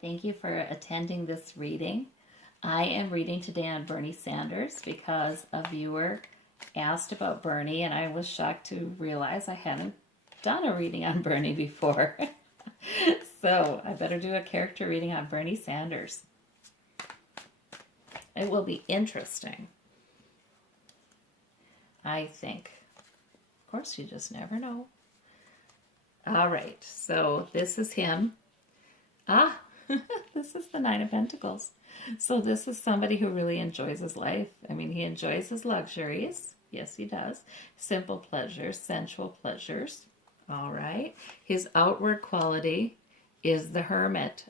Thank you for attending this reading. I am reading today on Bernie Sanders because a viewer asked about Bernie, and I was shocked to realize I hadn't done a reading on Bernie before. So I better do a character reading on Bernie Sanders. It will be interesting, I think. Of course, you just never know. All right, so this is him. This is the Nine of Pentacles. So this is somebody who really enjoys his life. I mean, he enjoys his luxuries. Yes, he does. Simple pleasures, sensual pleasures. All right. His outward quality is the hermit.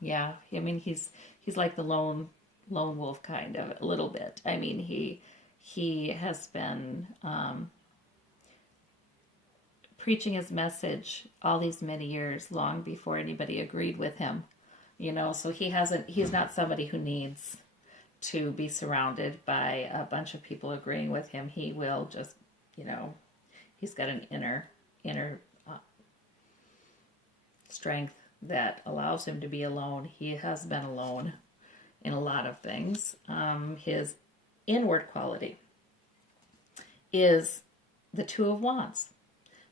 Yeah. I mean, he's like the lone wolf kind of, a little bit. I mean, he has been preaching his message all these many years, long before anybody agreed with him. So he's not somebody who needs to be surrounded by a bunch of people agreeing with him. He will just, he's got an inner strength that allows him to be alone. He has been alone in a lot of things. His inward quality is the Two of Wands.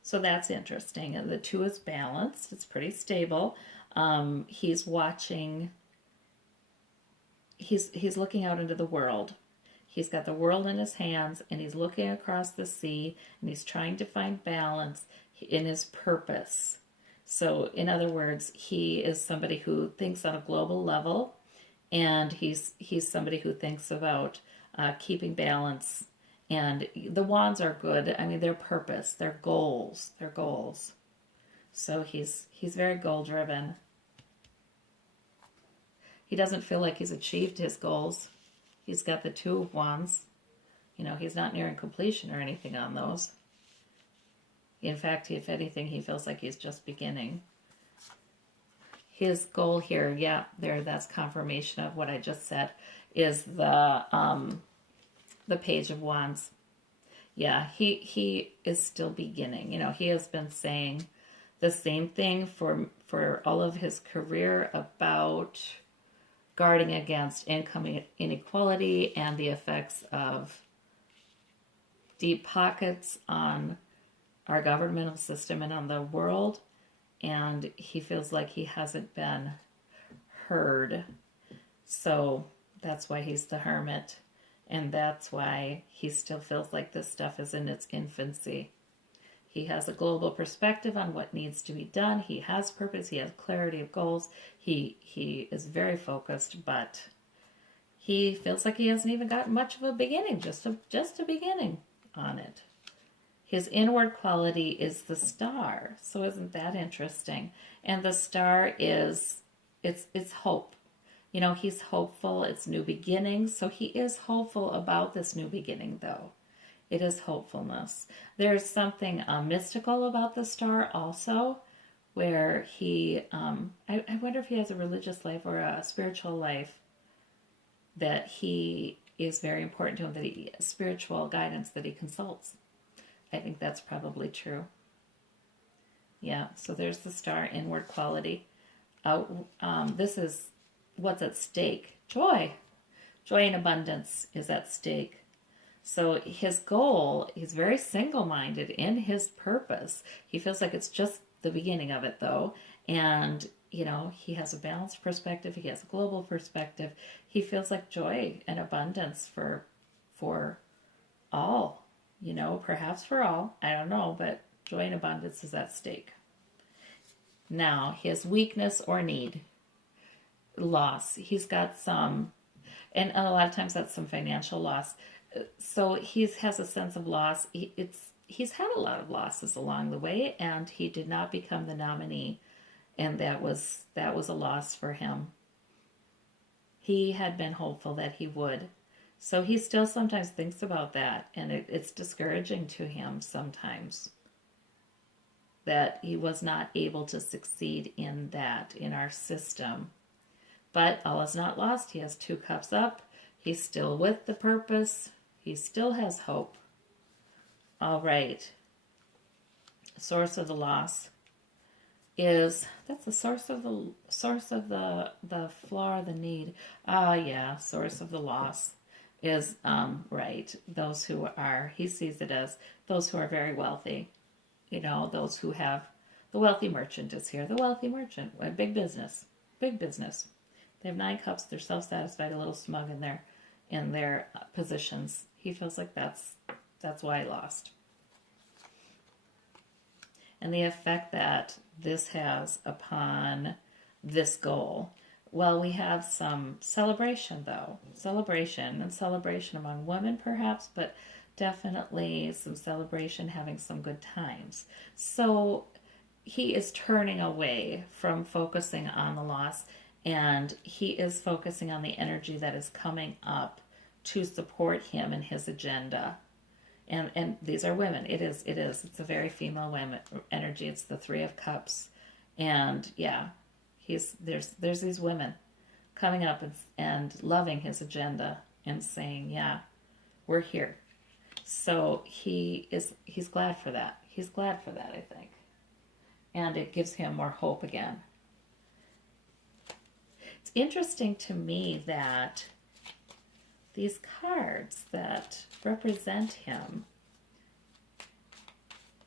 So that's interesting. And the two is balanced. It's pretty stable. He's watching. He's looking out into the world. He's got the world in his hands, and he's looking across the sea, and he's trying to find balance in his purpose. So, in other words, he is somebody who thinks on a global level, and he's somebody who thinks about keeping balance. And the wands are good. I mean, their purpose, their goals. So he's very goal driven. He doesn't feel like he's achieved his goals. He's got the Two of Wands. He's not nearing completion or anything on those. In fact, if anything, he feels like he's just beginning. His goal here, that's confirmation of what I just said, is the Page of Wands. Yeah, he is still beginning. He has been saying the same thing for all of his career about guarding against income inequality and the effects of deep pockets on our governmental system and on the world. And he feels like he hasn't been heard. So that's why he's the hermit. And that's why he still feels like this stuff is in its infancy. He has a global perspective on what needs to be done. He has purpose. He has clarity of goals. He is very focused, but he feels like he hasn't even gotten much of a beginning, just a beginning on it. His inward quality is the Star. So isn't that interesting? And the Star is, it's hope. He's hopeful. It's new beginnings. So he is hopeful about this new beginning, though. It is hopefulness. There's something mystical about the Star also, where I wonder if he has a religious life or a spiritual life that he is very important to him, spiritual guidance that he consults. I think that's probably true. Yeah, so there's the Star, inward quality. This is what's at stake. Joy and abundance is at stake. So his goal, he's very single-minded in his purpose. He feels like it's just the beginning of it, though. And, he has a balanced perspective. He has a global perspective. He feels like joy and abundance for all, perhaps for all. I don't know, but joy and abundance is at stake. Now, his weakness or need. Loss. He's got some, and a lot of times that's some financial loss. So he has a sense of loss. He's had a lot of losses along the way, and he did not become the nominee, and that was a loss for him. He had been hopeful that he would. So he still sometimes thinks about that, and it's discouraging to him sometimes that he was not able to succeed in that, in our system. But all is not lost. He has 2 cups up. He's still with the purpose. He still has hope. All right. Source of the loss. is that's the source of the flaw, the need. Yeah, source of the loss is right. Those who are, he sees it as those who are very wealthy. Those who have, the wealthy merchant is here. The wealthy merchant, big business, big business. They have 9 cups. They're self-satisfied, a little smug in their positions. He feels like that's why he lost. And the effect that this has upon this goal. Well, we have some celebration, though. Celebration among women, perhaps, but definitely some celebration, having some good times. So he is turning away from focusing on the loss, and he is focusing on the energy that is coming up to support him in his agenda. And these are women. It's a very female women energy. It's the 3 of Cups, and yeah, there's these women coming up and loving his agenda and saying, yeah, we're here. So he's glad for that. He's glad for that, I think, and it gives him more hope again. It's interesting to me that these cards that represent him,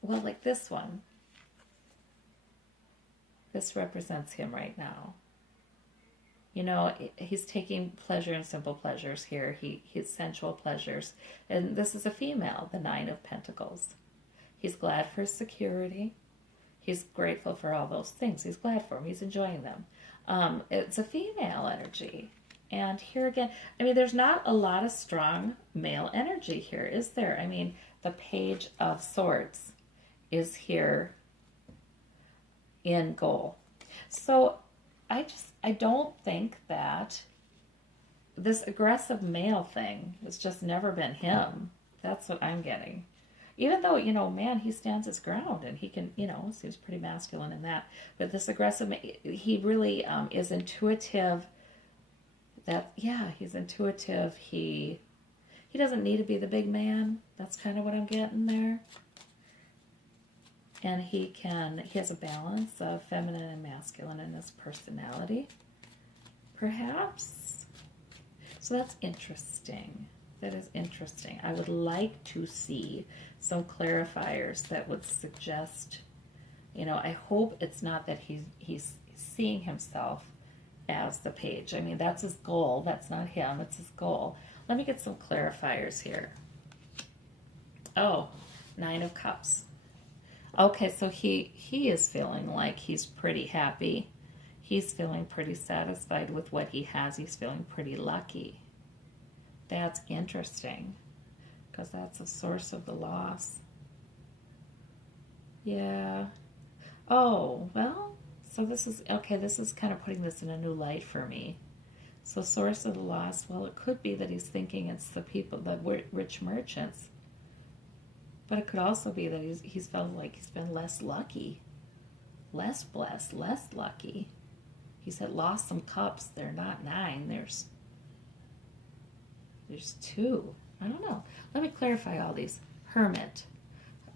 well, like this one, this represents him right now. He's taking pleasure in simple pleasures here. His sensual pleasures. And this is a female, the 9 of Pentacles. He's glad for his security. He's grateful for all those things. He's glad for them. He's enjoying them. It's a female energy. And here again, there's not a lot of strong male energy here, is there? The Page of Swords is here in goal. So I don't think that this aggressive male thing has just never been him. That's what I'm getting. Even though, man, he stands his ground and he can, seems pretty masculine in that. But this aggressive, he really is intuitive. He's intuitive. He doesn't need to be the big man. That's kind of what I'm getting there. And he has a balance of feminine and masculine in his personality, perhaps. So that's interesting. That is interesting. I would like to see some clarifiers that would suggest, I hope it's not that he's seeing himself as the page. That's his goal. That's not him. It's his goal. Let me get some clarifiers here. Oh, 9 of Cups. Okay, so he is feeling like he's pretty happy. He's feeling pretty satisfied with what he has. He's feeling pretty lucky. That's interesting, because that's a source of the loss. Yeah. Oh, well, so this is kind of putting this in a new light for me. So source of the loss, well, it could be that he's thinking it's the people, the rich merchants. But it could also be that he's felt like he's been less lucky, less blessed, less lucky. He said lost some cups. They're not 9. There's 2. I don't know. Let me clarify all these. Hermit.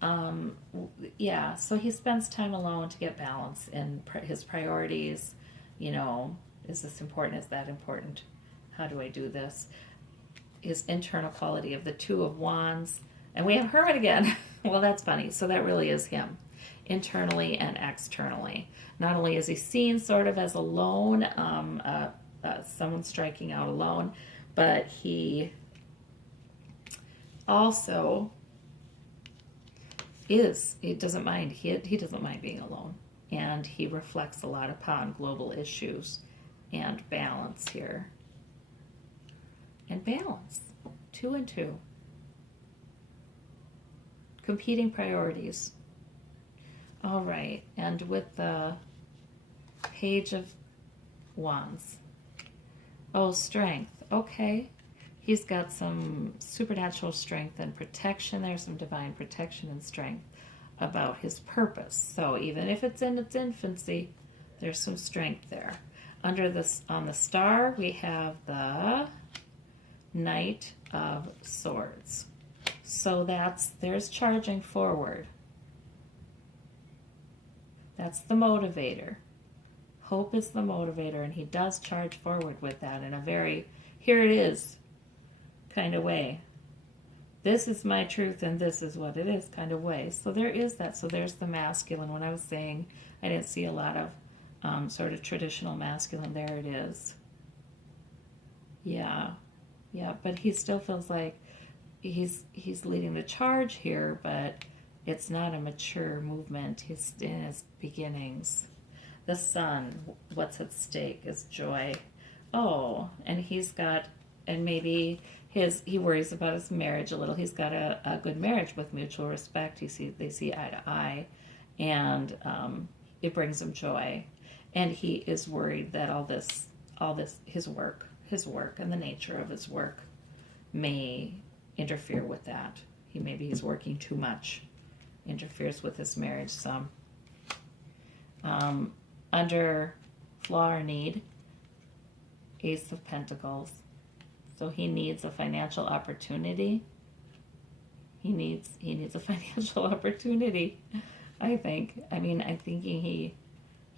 So he spends time alone to get balance in his priorities. Is this important? Is that important? How do I do this? His internal quality of the 2 of Wands. And we have Hermit again. Well, that's funny. So that really is him, internally and externally. Not only is he seen sort of as alone, someone striking out alone, but he also he doesn't mind. He doesn't mind being alone. And he reflects a lot upon global issues and balance here. And balance. 2 and 2. Competing priorities. All right, and with the Page of Wands. Oh, strength. Okay. He's got some supernatural strength and protection. There's some divine protection and strength about his purpose. So even if it's in its infancy, there's some strength there. On the star, we have the Knight of Swords. So there's charging forward. That's the motivator. Hope is the motivator, and he does charge forward with that in a very, here it is kind of way. This is my truth and this is what it is kind of way. So there is that. So there's the masculine. When I was saying I didn't see a lot of sort of traditional masculine, there it is. Yeah. Yeah, but he still feels like he's leading the charge here, but it's not a mature movement. He's in his beginnings. The sun, what's at stake is joy. Oh, and maybe he worries about his marriage a little. He's got a good marriage with mutual respect. They see eye to eye, and it brings him joy. And he is worried that all this, his work, and the nature of his work may interfere with that. Maybe he's working too much, interferes with his marriage some. Under flaw or need, Ace of Pentacles. So he needs a financial opportunity. He needs a financial opportunity, I think. I mean, I'm thinking he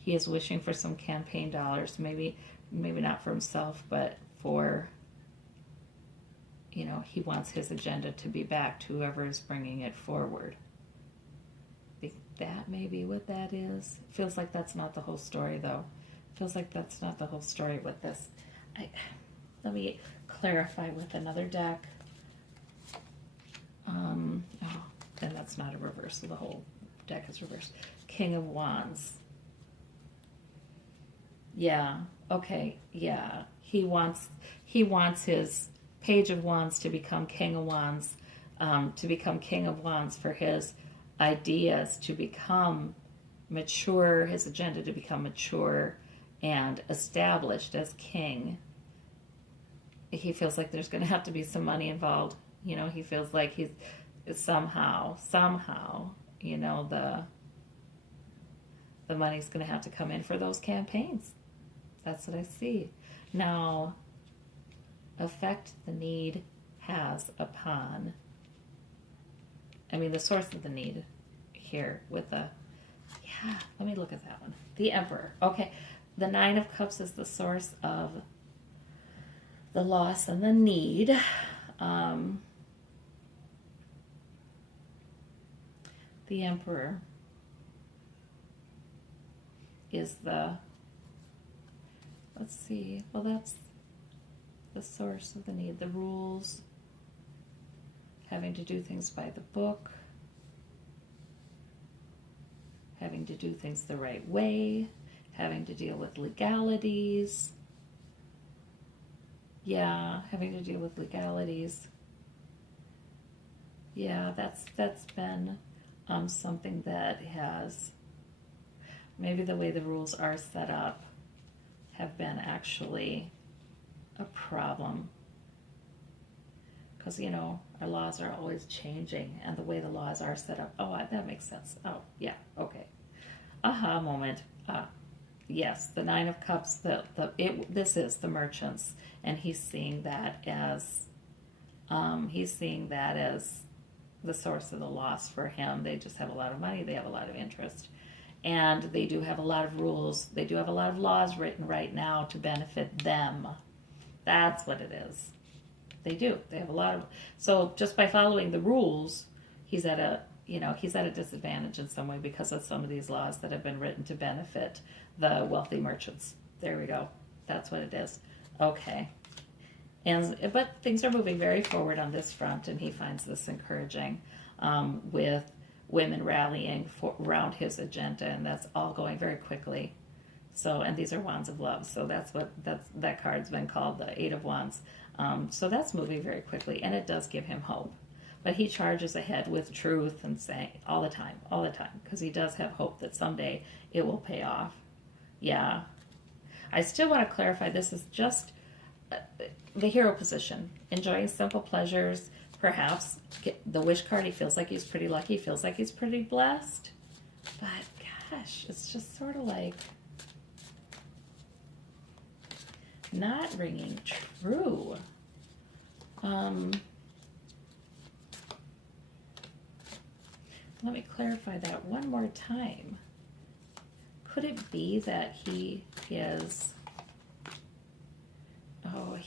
is wishing for some campaign dollars, maybe not for himself, but for, he wants his agenda to be back to whoever is bringing it forward. I think that may be what that is. It feels like that's not the whole story, though. It feels like that's not the whole story with this. Let me clarify with another deck. Then that's not a reverse, so the whole deck is reversed. King of Wands. Yeah, okay, yeah. He wants his Page of Wands to become King of Wands, for his ideas to become mature, his agenda to become mature and established as king. He feels like there's going to have to be some money involved. He feels like he's somehow, the money's going to have to come in for those campaigns. That's what I see. Now, effect the need has upon, the source of the need here with let me look at that one. The Emperor. Okay, the Nine of Cups is the source of the loss and the need. The Emperor is that's the source of the need. The rules, having to do things by the book, having to do things the right way, having to deal with legalities. Yeah, having to deal with legalities. Yeah, that's been something that has, maybe the way the rules are set up have been actually a problem. Because, our laws are always changing, and the way the laws are set up, that makes sense. Oh, yeah, okay. Aha moment. Yes, the Nine of Cups, this is the merchants, and he's seeing that as the source of the loss for him. They just have a lot of money, they have a lot of interest, and they do have a lot of rules. They do have a lot of laws written right now to benefit them. That's what it is. They do. They have a lot of, so just by following the rules, he's at a disadvantage in some way because of some of these laws that have been written to benefit the wealthy merchants. There we go. That's what it is. Okay. But things are moving very forward on this front, and he finds this encouraging, with women rallying around his agenda, and that's all going very quickly. So, and these are Wands of Love, so that card's been called the Eight of Wands. So that's moving very quickly, and it does give him hope. But he charges ahead with truth and saying all the time, because he does have hope that someday it will pay off. Yeah. I still want to clarify, this is just the hero position. Enjoying simple pleasures, perhaps. The wish card, he feels like he's pretty lucky, feels like he's pretty blessed. But gosh, it's just sort of like not ringing true. Let me clarify that one more time. could it be that he is,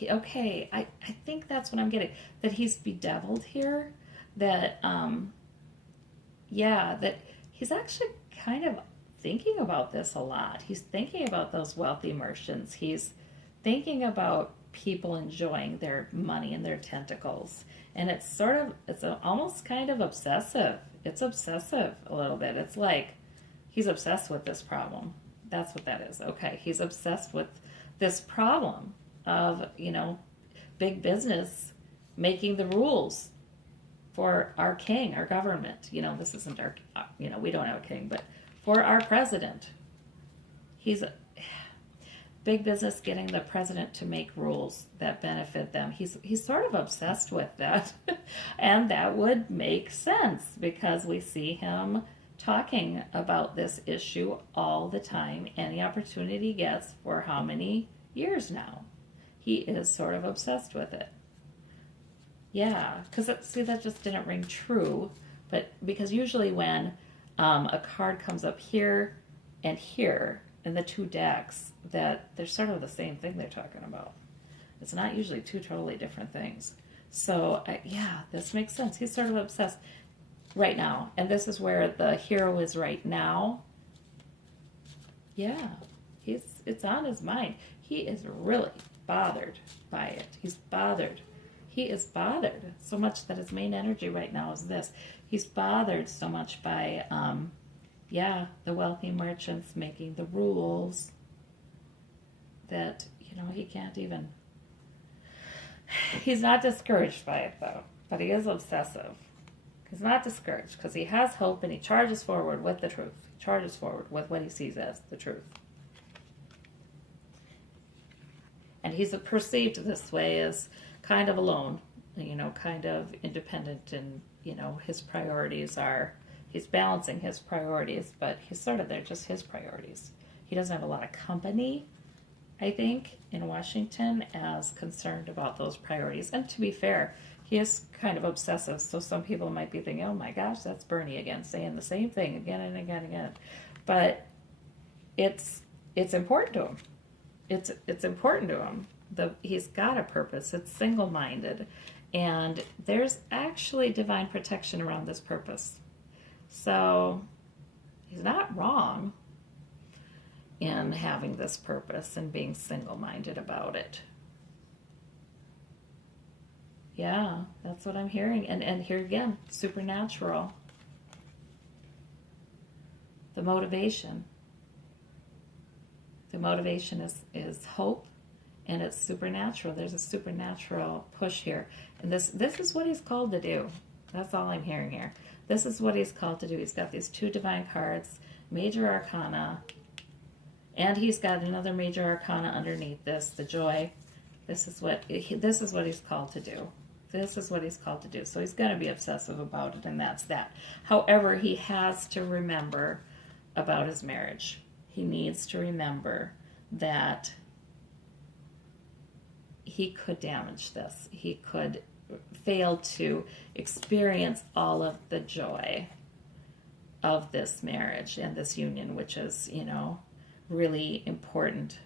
okay, I think that's what I'm getting, that he's bedeviled here, that, that he's actually kind of thinking about this a lot. He's thinking about those wealthy merchants. He's thinking about people enjoying their money and their tentacles. And it's almost kind of obsessive. It's obsessive a little bit. It's like he's obsessed with this problem. That's what that is. Okay, he's obsessed with this problem of, big business making the rules for our king, our government. This isn't our, we don't have a king, but for our president. He's big business getting the president to make rules that benefit them. He's sort of obsessed with that. And that would make sense because we see him talking about this issue all the time, any opportunity he gets, for how many years now. He is sort of obsessed with it. Yeah, because that just didn't ring true. But because usually when a card comes up here and here in the two decks, that they're sort of the same thing they're talking about. It's not usually two totally different things. So, this makes sense. He's sort of obsessed right now. And this is where the hero is right now. Yeah, it's on his mind. He is really bothered by it. He's bothered. He is bothered so much that his main energy right now is this. He's bothered so much by, the wealthy merchants making the rules that, he can't even. He's not discouraged by it, though, but he is obsessive. He's not discouraged because he has hope and he charges forward with the truth. He charges forward with what he sees as the truth. And he's perceived this way as kind of alone, kind of independent, and, his priorities are, he's balancing his priorities, but he's sort of, they're just his priorities. He doesn't have a lot of company, I think, in Washington as concerned about those priorities. And to be fair, he is kind of obsessive, so some people might be thinking, oh my gosh, that's Bernie again, saying the same thing again and again and again. But it's important to him. It's important to him. He's got a purpose. It's single-minded. And there's actually divine protection around this purpose. So he's not wrong in having this purpose and being single-minded about it. Yeah, that's what I'm hearing. And here again, supernatural. The motivation. The motivation is hope, and it's supernatural. There's a supernatural push here. And this is what he's called to do. That's all I'm hearing here. This is what he's called to do. He's got these two divine cards, major arcana, and he's got another major arcana underneath this, the joy. This is what he's called to do. This is what he's called to do. So he's going to be obsessive about it, and that's that. However, he has to remember about his marriage. He needs to remember that he could damage this. He could fail to experience all of the joy of this marriage and this union, which is, really important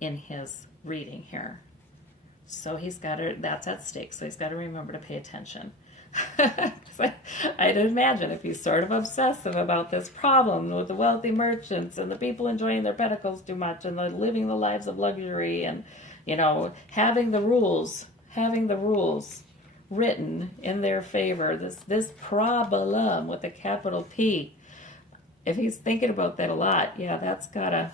in his reading here. So that's at stake. So he's got to remember to pay attention. I'd imagine if he's sort of obsessive about this problem with the wealthy merchants and the people enjoying their pentacles too much and living the lives of luxury and, having the rules written in their favor, this problem with a capital P. If he's thinking about that a lot, that's got to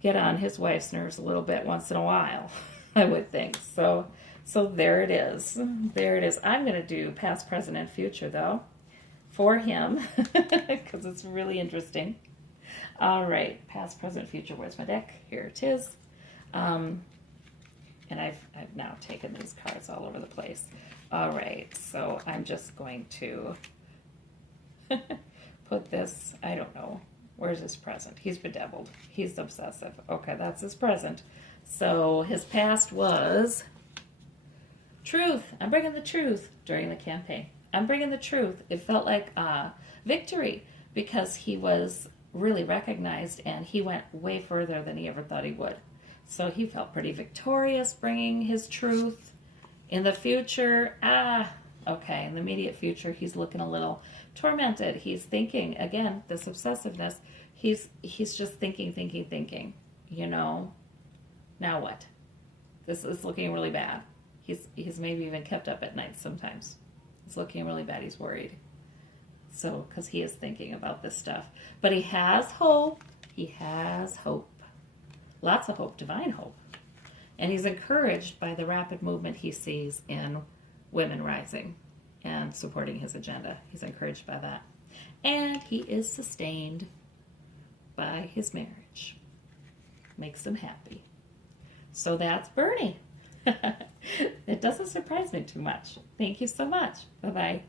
get on his wife's nerves a little bit once in a while, I would think. So there it is. There it is. I'm going to do past, present, and future, though, for him, because it's really interesting. All right, past, present, future. Where's my deck? Here it is. And I've now taken these cards all over the place. All right, so I'm just going to put this, I don't know, where's his present? He's bedeviled. He's obsessive. Okay, that's his present. So his past was truth. I'm bringing the truth during the campaign. I'm bringing the truth. It felt like victory because he was really recognized, and he went way further than he ever thought he would. So he felt pretty victorious bringing his truth. In the future, okay, in the immediate future, he's looking a little tormented. He's thinking, again, this obsessiveness, he's just thinking, you know, now what? This is looking really bad. He's maybe even kept up at night sometimes. It's looking really bad. He's worried. So, because he is thinking about this stuff. But he has hope. He has hope. Lots of hope, divine hope. And he's encouraged by the rapid movement he sees in women rising and supporting his agenda. He's encouraged by that. And he is sustained by his marriage. Makes him happy. So that's Bernie. It doesn't surprise me too much. Thank you so much. Bye-bye.